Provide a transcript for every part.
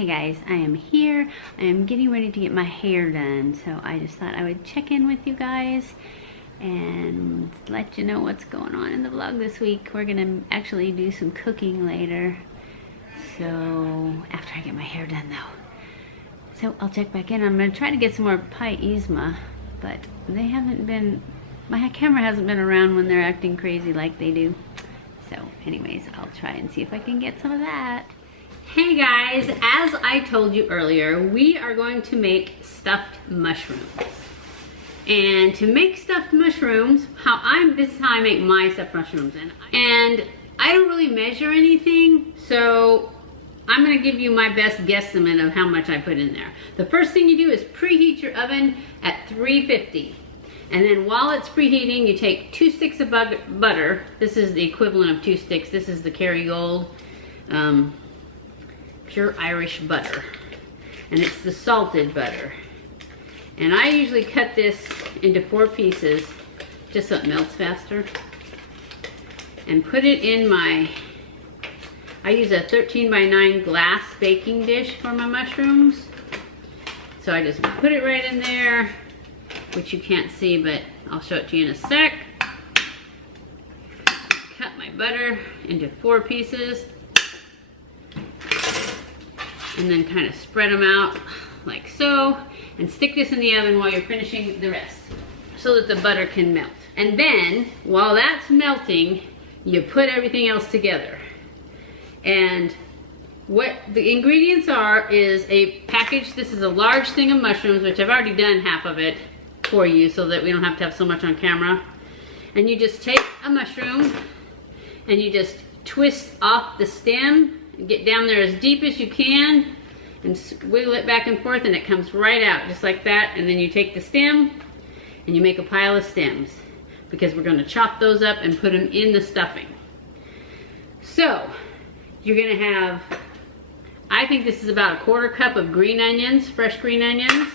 Hey guys, I am here. I am getting ready to get my hair done, so I just thought I would check in with you guys and let you know what's going on in the vlog this week. We're gonna actually do some cooking later, so after I get my hair done though. So I'll check back in. I'm gonna try to get some more pie Yzma, but they haven't been, my camera hasn't been around when they're acting crazy like they do. So anyways, I'll try and see if I can get some of that. Hey guys, as I told you earlier, we are going to make stuffed mushrooms. And to make stuffed mushrooms, this is how I make my stuffed mushrooms. And I don't really measure anything, so I'm gonna give you my best guesstimate of how much I put in there. The first thing you do is preheat your oven at 350. And then while it's preheating, you take 2 sticks of butter. This is the equivalent of 2 sticks. This is the Kerrygold pure Irish butter. And it's the salted butter. And I usually cut this into 4 pieces, just so it melts faster. And put it in I use a 13x9 glass baking dish for my mushrooms. So I just put it right in there, which you can't see, but I'll show it to you in a sec. Cut my butter into 4 pieces. And then kind of spread them out like so. And stick this in the oven while you're finishing the rest, so that the butter can melt. And then, while that's melting, you put everything else together. And what the ingredients are is a package. This is a large thing of mushrooms, which I've already done half of it for you so that we don't have to have so much on camera. And you just take a mushroom and you just twist off the stem and get down there as deep as you can and wiggle it back and forth, and it comes right out just like that. And then you take the stem and you make a pile of stems, because we're going to chop those up and put them in the stuffing. So you're going to have, I think this is about a 1/4 cup of green onions, fresh green onions,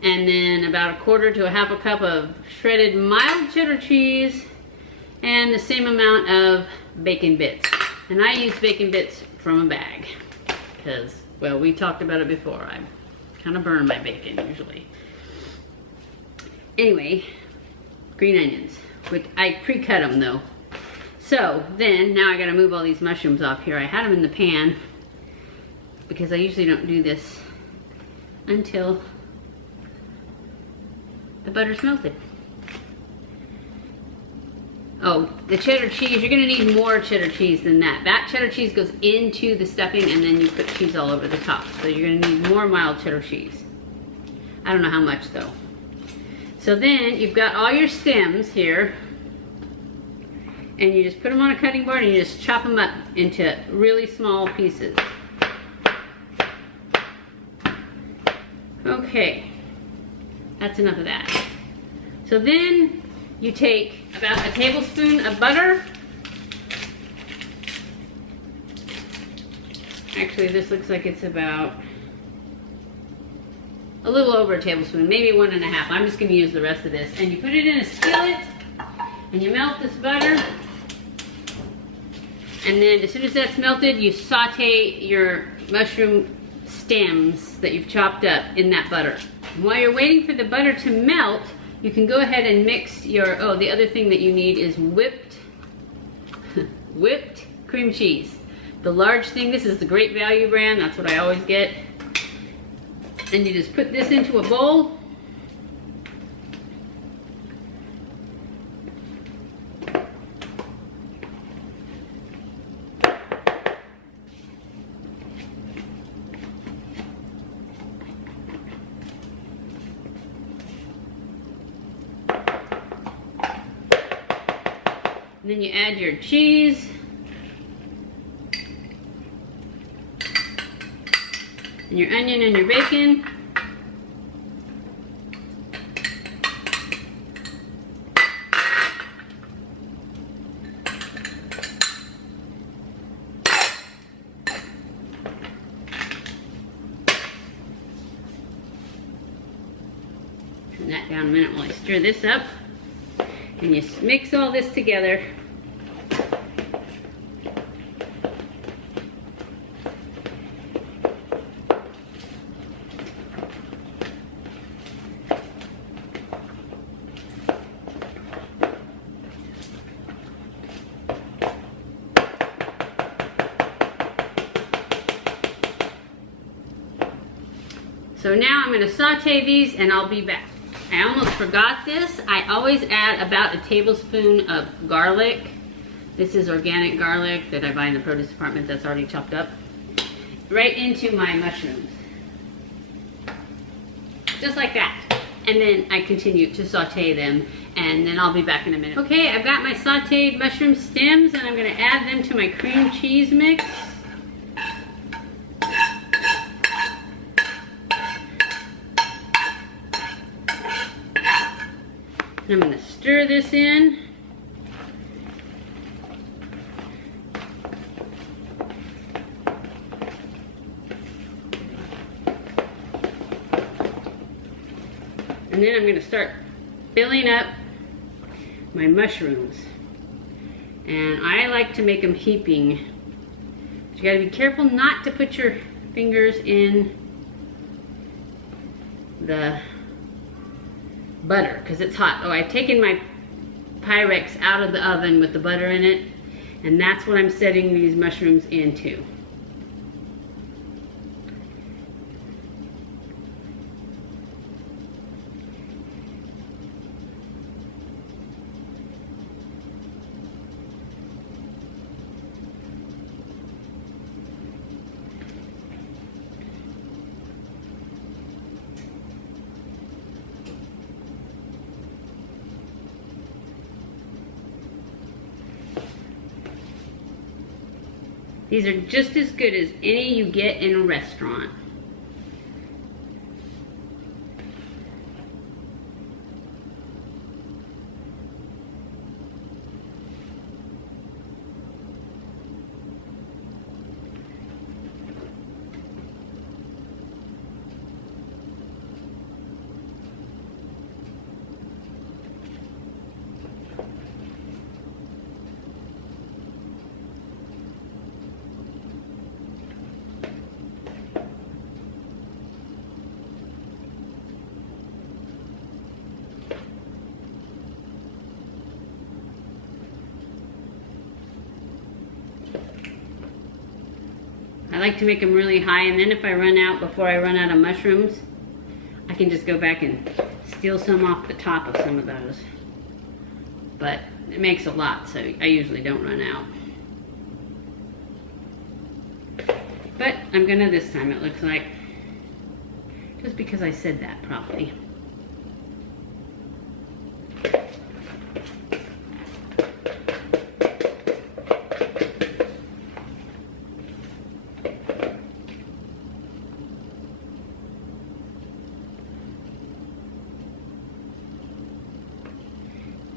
and then about a 1/4 to a 1/2 cup of shredded mild cheddar cheese, and the same amount of bacon bits. And I use bacon bits from a bag because, well, we talked about it before. I kind of burn my bacon usually. Anyway, green onions, which I pre-cut them though. So then, now I gotta move all these mushrooms off here. I had them in the pan because I usually don't do this until the butter's melted. Oh, the cheddar cheese, you're gonna need more cheddar cheese than that. That cheddar cheese goes into the stuffing and then you put cheese all over the top. So you're gonna need more mild cheddar cheese. I don't know how much though. So then you've got all your stems here, and you just put them on a cutting board and you just chop them up into really small pieces. Okay, that's enough of that. So then you take about a tablespoon of butter. Actually, this looks like it's about a little over a tablespoon, maybe 1 1/2. I'm just gonna use the rest of this. And you put it in a skillet and you melt this butter. And then as soon as that's melted, you saute your mushroom stems that you've chopped up in that butter. And while you're waiting for the butter to melt, you can go ahead and mix your, oh, the other thing that you need is whipped cream cheese. The large thing, this is the Great Value brand, that's what I always get. And you just put this into a bowl. And then you add your cheese. And your onion and your bacon. Turn that down a minute while I stir this up. And you mix all this together. So now I'm gonna saute these and I'll be back. I almost forgot this. I always add about a tablespoon of garlic. This is organic garlic that I buy in the produce department that's already chopped up. Right into my mushrooms. Just like that. And then I continue to saute them, and then I'll be back in a minute. Okay, I've got my sauteed mushroom stems, and I'm gonna add them to my cream cheese mix. And I'm gonna stir this in. And then I'm gonna start filling up my mushrooms. And I like to make them heaping. But you gotta be careful not to put your fingers in the butter because it's hot. Oh, I've taken my Pyrex out of the oven with the butter in it, and that's what I'm setting these mushrooms into. These are just as good as any you get in a restaurant. I like to make them really high, and then if I run out before I run out of mushrooms, I can just go back and steal some off the top of some of those. But it makes a lot, so I usually don't run out. But I'm gonna this time, it looks like. Just because I said that probably.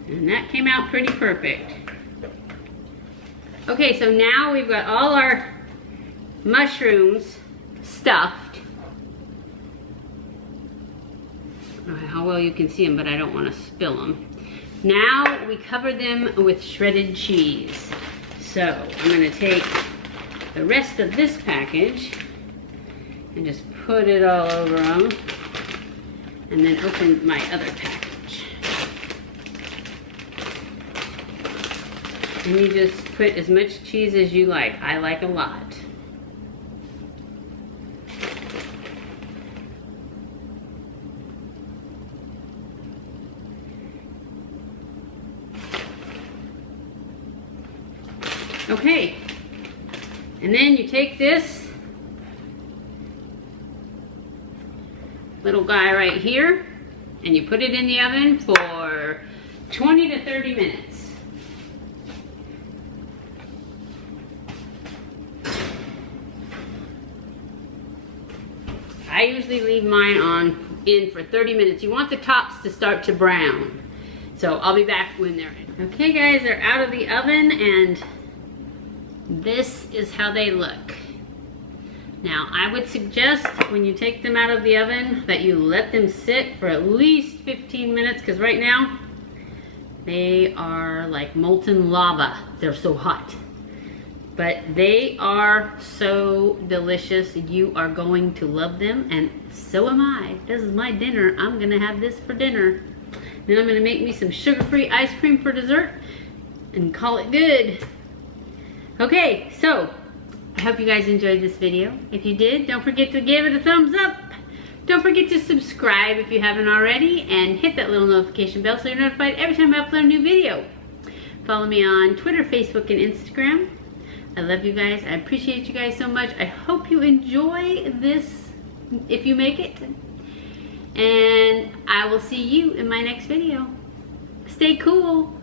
And that came out pretty perfect. Okay, so now we've got all our mushrooms stuffed. I don't know how well you can see them, but I don't want to spill them. Now we cover them with shredded cheese. So I'm going to take the rest of this package and just put it all over them, and then open my other package. And you just put as much cheese as you like. I like a lot. Okay, and then you take this little guy right here and you put it in the oven for 20 to 30 minutes. I usually leave mine in for 30 minutes. You want the tops to start to brown. So I'll be back when they're in. Okay guys, they're out of the oven and this is how they look. Now I would suggest when you take them out of the oven that you let them sit for at least 15 minutes, because right now they are like molten lava. They're so hot. But they are so delicious. You are going to love them, and so am I. This is my dinner. I'm gonna have this for dinner. Then I'm gonna make me some sugar-free ice cream for dessert and call it good. Okay, so I hope you guys enjoyed this video. If you did, don't forget to give it a thumbs up. Don't forget to subscribe if you haven't already, and hit that little notification bell so you're notified every time I upload a new video. Follow me on Twitter, Facebook, and Instagram. I love you guys. I appreciate you guys so much. I hope you enjoy this if you make it. And I will see you in my next video. Stay cool.